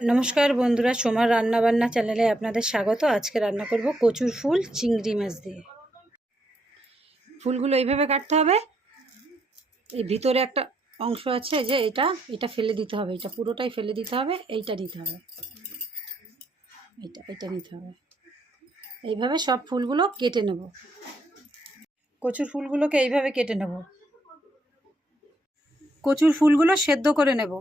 নমস্কার বন্ধুরা, সোমার রান্নাবান্না চ্যানেলে আপনাদের স্বাগত। আজকে রান্না করব কচুর ফুল চিংড়ি মাছ দিয়ে। ফুলগুলো এইভাবে কাটতে হবে। এই ভিতরে একটা অংশ আছে, যে এটা ফেলে দিতে হবে, এটা পুরোটাই ফেলে দিতে হবে, এইটা নিতে হবে, এটা নিতে হবে। এইভাবে সব ফুলগুলো কেটে নেব। কচুর ফুলগুলোকে এইভাবে কেটে নেব। কচুর ফুলগুলো সেদ্ধ করে নেব।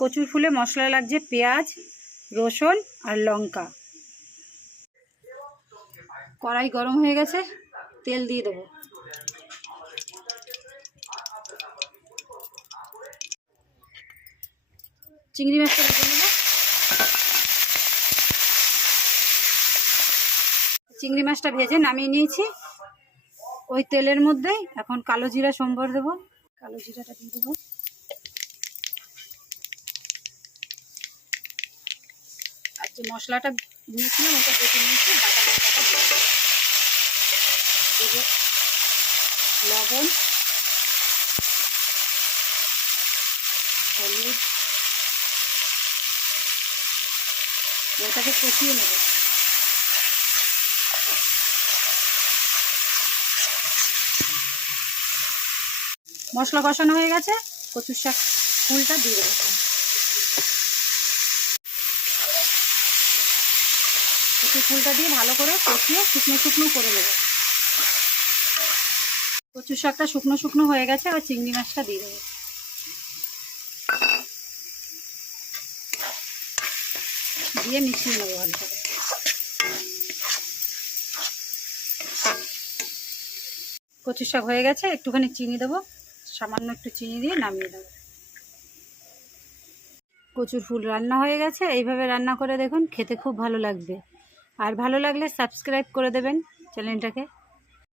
কচুর ফুলে মশলা লাগছে পেঁয়াজ, রসুন আর লঙ্কা। কড়াই গরম হয়ে গেছে, তেল দিয়ে দেবো। চিংড়ি মাছটা ভেজে নেব। চিংড়ি মাছটা ভেজে নামিয়ে নিয়েছি। ওই তেলের মধ্যেই এখন কালো জিরা সম্বর দেবো। কালো জিরাটা দিয়ে দেবো। আর যে মশলাটা নিয়েছিলাম ওটা বেটে নিয়েছি, বাটা মশলাটা দেবো। লবণ, হলুদ, ওটাকে কষিয়ে নেব। মশলা কষানো হয়ে গেছে, কচুর শাক ফুলটা দিয়ে দেবো। কচুর ফুলটা দিয়ে ভালো করে কষিয়ে শুকনো শুকনো করে নেব। কচুর শাকটা শুকনো শুকনো হয়ে গেছে, আর চিংড়ি মাছটা দিয়ে দেবো। দিয়ে মিশিয়ে নেবো ভালো করে। কচুর শাক হয়ে গেছে, একটুখানি চিনি দেবো, সামান্য একটু চিনি দিয়ে নামিয়ে দেবো। কচুর ফুল রান্না হয়ে গেছে। এইভাবে রান্না করে দেখুন, খেতে খুব ভালো লাগবে। আর ভালো লাগলে সাবস্ক্রাইব করে দেবেন চ্যানেলটাকে।